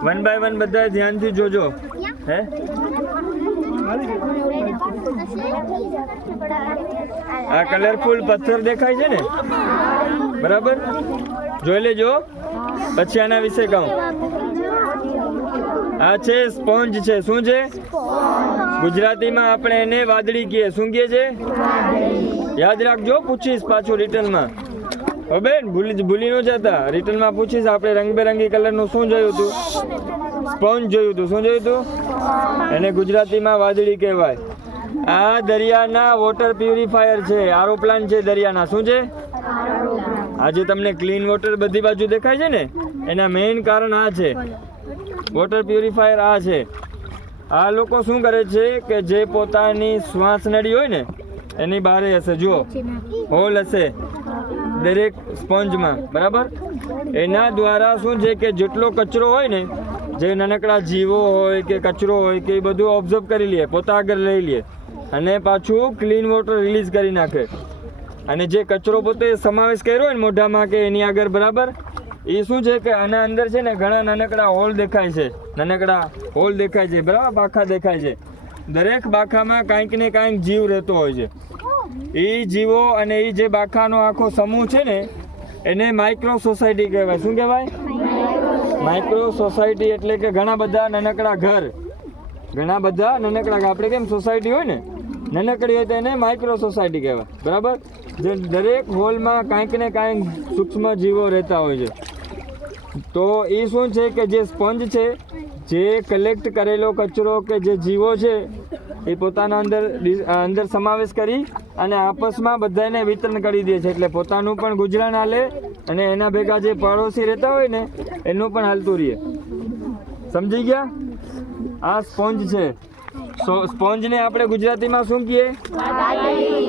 one by one બધા ધ્યાનથી જોજો હે આ કલરફુલ પથ્થર દેખાય છે ને બરાબર જોઈ લેજો પછી આના વિશે કહું આ છે સ્પોન્જ છે શું છે ગુજરાતીમાં આપણે એને વાદળી કહીએ શું કહે છે યાદ રાખજો પૂછીશ પાછું રિટર્નમાં હો બેન ભૂલી ન જતા રિટર્નમાં પૂછીશ આપણે રંગબેરંગી કલરનું શું જોયું હતું સ્પોન્જ જોયું હતું શું જોયું હતું એને ગુજરાતીમાં વાદળી કહેવાય આ દરિયાના વોટર પ્યુરિફાયર છે આરો પ્લાન્ટ છે દરિયાના શું છે આજે તમને ક્લીન વોટર બધી બાજુ દેખાય છે ને એના મેઇન કારણ આ છે વોટર પ્યુરિફાયર આ છે આ લોકો શું કરે છે કે જે પોતાની શ્વાસ નળી હોય ને એની બારે હશે જુઓ હોલ હશે દરેક સ્પોન્જમાં બરાબર એના દ્વારા શું છે કે જેટલો કચરો હોય ને જે નાનકડા જીવો હોય કે કચરો હોય કે એ બધું ઓબ્ઝર્વ કરી લે પોતા આગળ લઈ લે અને પાછું ક્લીન વોટર રિલીઝ કરી નાખે અને જે કચરો પોતે સમાવેશ કર્યો હોય ને મોઢામાં કે એની આગળ બરાબર એ શું છે કે આના અંદર છે ને ઘણા નાનકડા હોલ દેખાય છે નાનકડા હોલ દેખાય છે બરાબર બાખા દેખાય છે દરેક બાખામાં કાંઈક ને કાંઈક જીવ રહેતો હોય છે એ જીવો અને એ જે બાખાનો આખો સમૂહ છે ને એને માઇક્રો સોસાયટી કહેવાય શું કહેવાય માઇક્રો સોસાયટી એટલે કે ઘણા બધા નાનકડા ઘર ઘણા બધા નાનકડા આપણે કેમ સોસાયટી હોય ને નાનકડી હોય તો એને માઇક્રો સોસાયટી કહેવાય બરાબર જે દરેક હોલમાં કાંઈક ને કાંઈક સૂક્ષ્મ જીવો રહેતા હોય છે તો એ શું છે કે જે સ્પોન્જ છે જે કલેક્ટ કરેલો કચરો કે જે જીવો છે એ પોતાના અંદર સમાવેશ કરી અને આપસમાં બધાને વિતરણ કરી દે છે એટલે પોતાનું પણ ગુજરાન હાલે અને એના ભેગા જે પડોશી રહેતા હોય ને એનું પણ હાલતું રહે સમજી ગયા આ સ્પોન્જ છે સ્પોન્જને આપણે ગુજરાતીમાં શું કહીએ